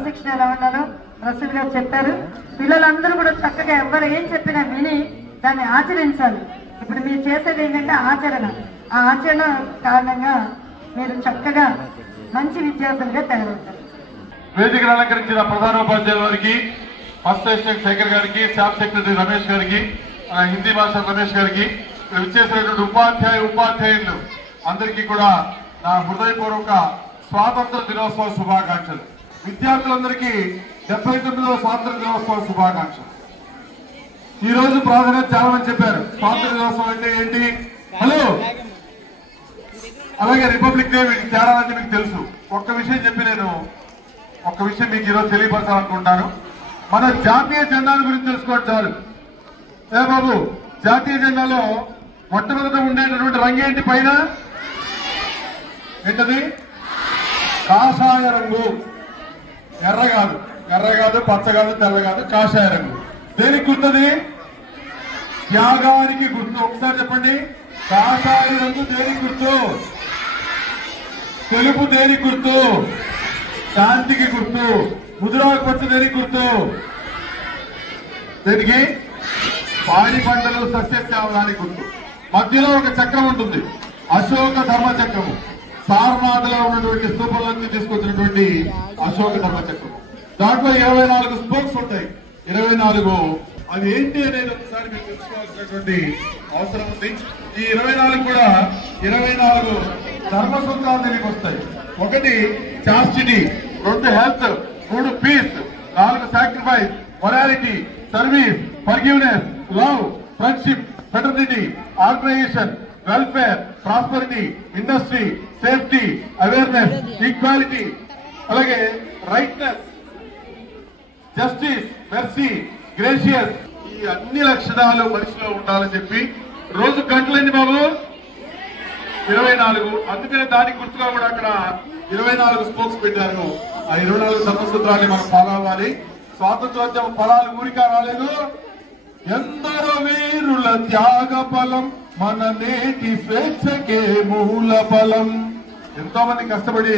క్రమశిక్షణ ఎలా ఉండాలో రసూల్ గారు చెప్పారు. పిల్లలందరూ కూడా చక్కగా ఎవరు ఏం చెప్పినా విని దాన్ని ఆచరించాలి. ఇప్పుడు మీరు చేసేది ఏంటంటే ఆచరణ. ఆ ఆచరణ కారణంగా మీరు చక్కగా మంచి విద్యార్థులుగా తయారవుతారు. వేదికను అలంకరించిన ప్రధానోపాధ్యాయుల వారికి, ఫస్ట్ అసిస్టెంట్ శేఖర్ గారికి, స్టాఫ్ సెక్రటరీ రమేష్ గారికి, హిందీ మాస్టర్ రమేష్ గారికి, విచ్చేసినటువంటి ఉపాధ్యాయులు అందరికీ కూడా నా హృదయపూర్వక స్వాతంత్ర దినోత్సవ శుభాకాంక్షలు. విద్యార్థులందరికీ 79వ స్వాతంత్ర దినోత్సవ శుభాకాంక్షలు. ఈ రోజు ప్రాధాన్యత చాలా మంది చెప్పారు. స్వాతంత్ర దినోత్సవం అంటే ఏంటి? హలో, అలాగే రిపబ్లిక్ డే తేడా అంటే మీకు తెలుసు. ఒక్క విషయం చెప్పి నేను మీకు ఈరోజు తెలియపరచాలనుకుంటాను. మన జాతీయ జెండాల గురించి తెలుసుకోవడం చాలు. ఏ బాబు, జాతీయ జెండాలో మొట్టమొదట ఉండేటటువంటి రంగు ఏంటి? పైన ఏంటది? కాషాయ రంగు. ఎర్ర కాదు, పచ్చ కాదు, తెల్ల కాదు, కాషాయ రంగు. దేనికి గుర్తుంది? త్యాగానికి గుర్తు. ఒకసారి చెప్పండి. కాషాయ రంగు దేనికి గుర్తు? తెలుపు దేనికి గుర్తు? శాంతికి గుర్తు. ముదురాకు పచ్చ దేనికి గుర్తు? దేనికి? పాడి పంటలు సస్యశ్యామలానికి గుర్తు. మధ్యలో ఒక చక్రం ఉంటుంది, అశోక ధర్మ చక్రము. సారనాథ్లో ఉన్నటువంటి స్తూపంలోంచి తీసుకొచ్చినటువంటి అశోక ధర్మ చక్రం. దాంట్లో 24 స్పోక్స్ ఉంటాయి. 24 అవి ఏంటి అనేది ఒకసారి మీరు తెలుసుకోవాల్సినటువంటి అవసరం ఉంది. ఈ 24 కూడా 24 ధర్మ సూత్రాలు దీనికి వస్తాయి. 1 chastity, 2 health, 3 peace, 4 sacrifice, morality, service, forgiveness, love, friendship, fraternity, organisation, welfare, prosperity, industry, safety, awareness, equality, అలాగే రైట్నెస్, జస్టిస్, మెర్సీ, గ్రేషియస్. ఈ అన్ని లక్షణాలు మనిషిలో ఉండాలని చెప్పి రోజు గంటలైంది బాబు 24. అందుకనే దానికి గుర్తుగా కూడా అక్కడ 24 స్పోక్స్ పెట్టారు. ఆ 24 ధర్మసూత్రాన్ని మనం ఫాలో అవ్వాలి. స్వాతంత్రోద్యమ ఫలాలు ఊరికా రాలేదు. ఎందరో వీరుల త్యాగ ఫలం, మన నేటి స్వేచ్ఛకే మూల ఫలం. ఎంతో మంది కష్టపడి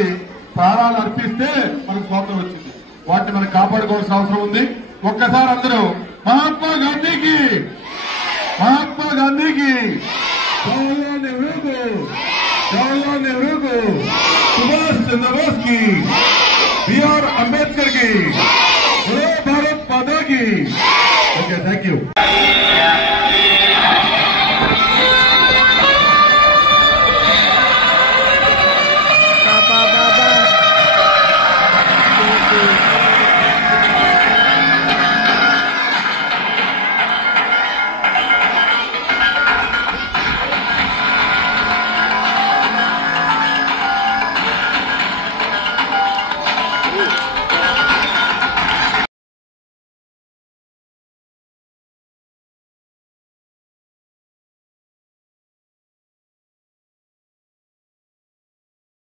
ప్రాణాలు అర్పిస్తే మనకు స్వాతంత్రం వచ్చింది. వాటిని మనం కాపాడుకోవాల్సిన అవసరం ఉంది. ఒక్కసారి అందరూ మహాత్మా గాంధీకి జవహర్లాల్ నెహ్రూకు, సుభాష్ చంద్రబోస్ కి, బిఆర్ అంబేద్కర్ కి